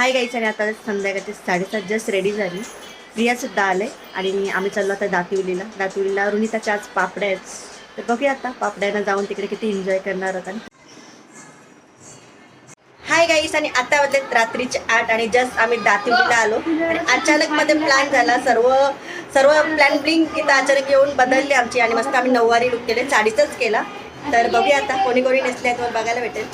हाय गाईच आणि आता संध्याकाळची साडेसात जस्ट रेडी झाली. प्रियासुद्धा आले आणि आम्ही चाललो आता दातिवलीला. दातिवलीला रुनिताच्या आज पापड्या आहेत. तर बघूया आता पापड्यांना जाऊन तिकडे किती एन्जॉय करणार आहोत आणि हाय गाईस आणि आता वाजले रात्रीचे आठ आणि जस्ट आम्ही दातिवलीला आलो. आणि अचानक मध्ये प्लॅन झाला. सर्व सर्व प्लॅन ब्लिंग इथं अचानक येऊन बदलली आमची आणि मस्त आम्ही नऊवारी लुक केले. साडीचाच केला. तर बघूया आता कोणी कोणी नेसले आहेत बघायला भेटेल.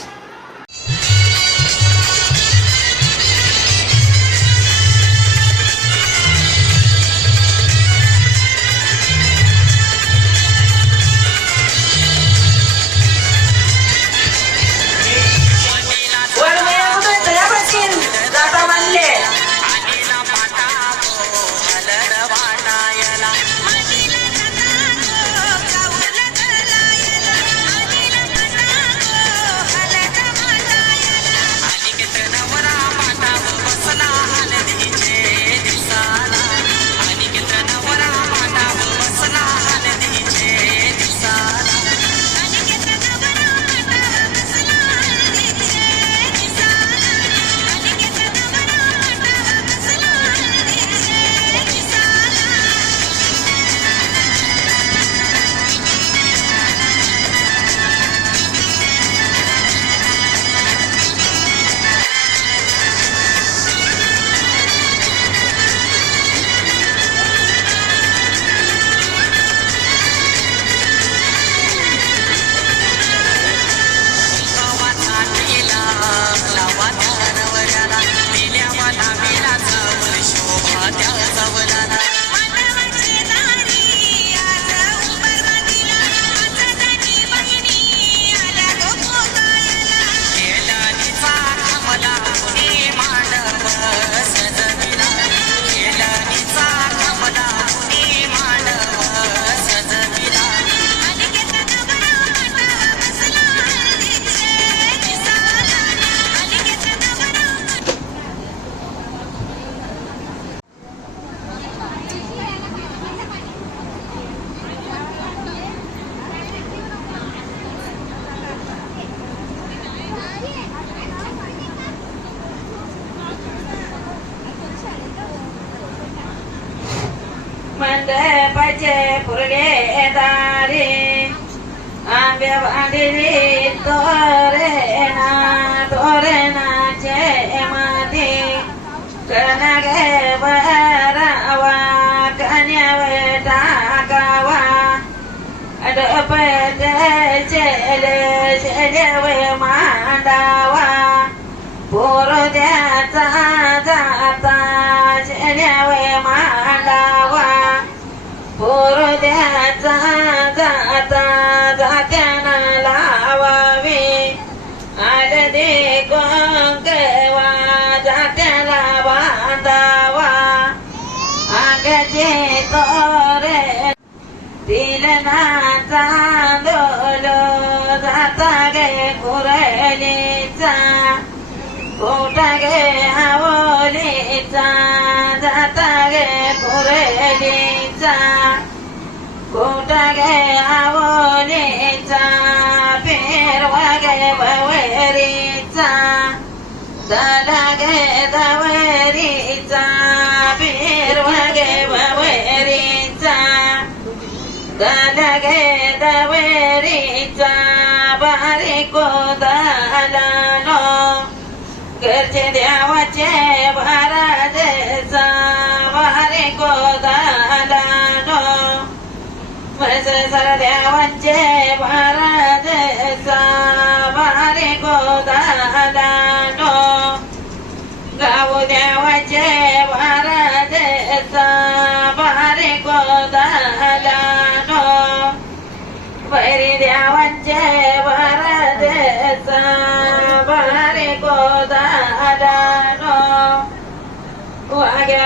मंडपाचे फुलगे दारी. आंब्या बांधिली तोरणा तोरणाचे माती. कनगे बरावा कन्यावे टाकावा. अडपते चेले शेलेवे मांडावा. नाचा चांदोल जाता गे कुरलीचा कोटा गे आवलीचा. जाता गे कुरलीचा कोटा गे आवलीचा. पेरवा गे वरीचा दादा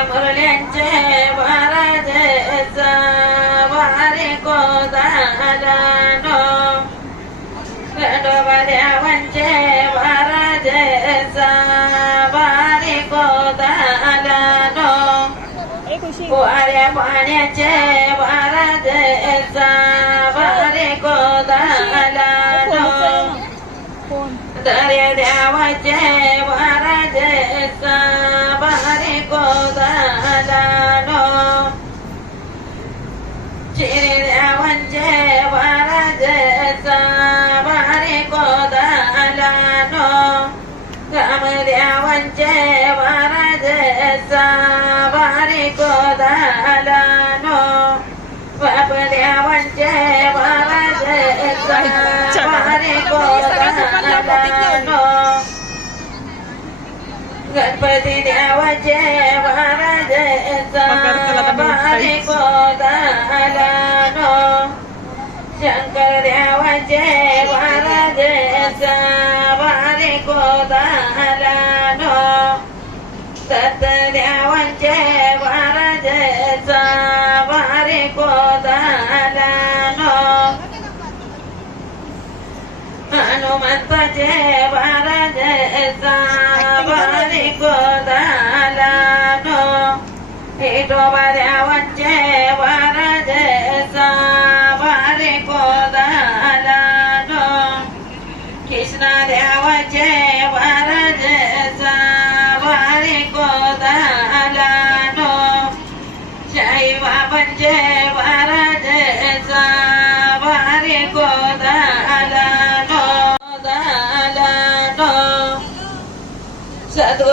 मुरल्यांचे महाराजचा बारीको दालानो खंडोबा देवांचे महाराजचा बारीको दालानो वाऱ्या पाण्याचे महाराजचा बारीको दालानो दर्या देवाचे महाराजचा गणपती देवाचे महाराज सावारे कोदालानो शंकर देवाचे महाराज सावारे कोदालानो हनुमंताचे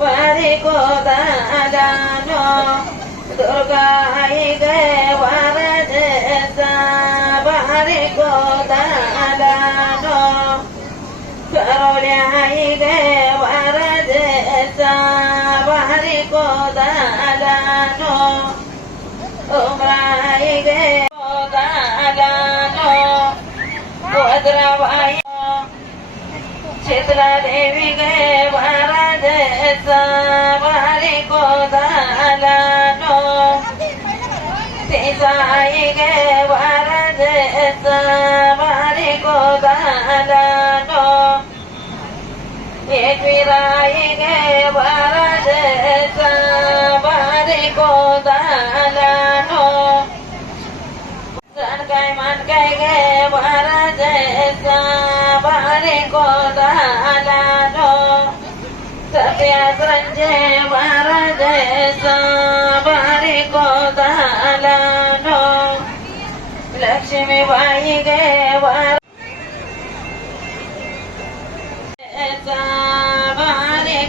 পারে কোদা জানো দুর্গাই গে বারে দেতা বারে কোদা জানো করোলাই গে বারে দেতা বারে কোদা জানো উমরাই গে কোদা জানো ভদ্রবাই চিত্রা দেবী গে एकविराई गे महाराज बारे कोदालानो काय मान काय गे महाराज बारे कोदालानो सत्याग्रंजे महाराज बारे गे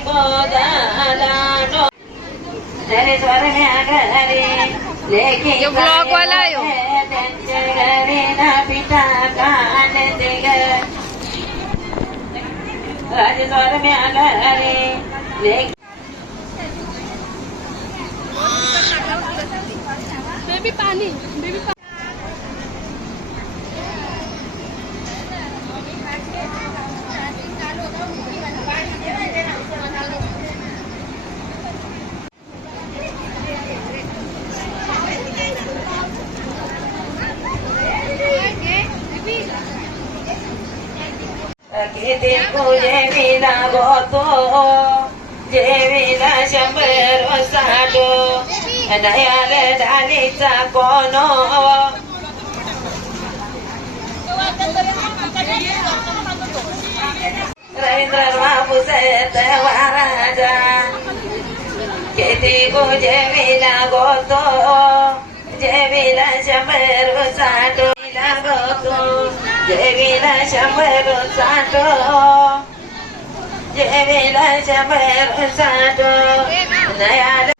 कोदालानो घरी स्वर घरी लेखी यो ब्लॉग वाला आहे यो. त्यांच्या घरी ना पिता कान दिग राजस्वर घरी लेख बेबी पाणी बेबी किती जेवीला गोतो जेवीला शंभर साठो दयाल डालीचा कोनो रवींद्र बाबू सयत महाराजा किती जेवीला गोतो जेवीला शंभर साठो गोतो जेवीला शंभर साठो जेवीला शंभर साठो दयाल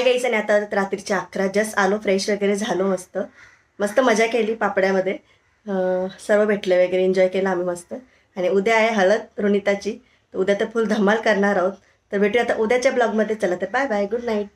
काय घ्यायचं नाही आता रात्रीच्या अकरा जस्ट आलो फ्रेश वगैरे झालो मस्त. मस्त मजा केली पापड्यामध्ये. सर्व भेटले वगैरे एन्जॉय केला आम्ही मस्त. आणि उद्या आहे हळद रुनिताची. तर उद्या तर फुल धमाल करणार आहोत. तर भेटूया आता उद्याच्या ब्लॉगमध्ये चला तर बाय बाय गुड नाईट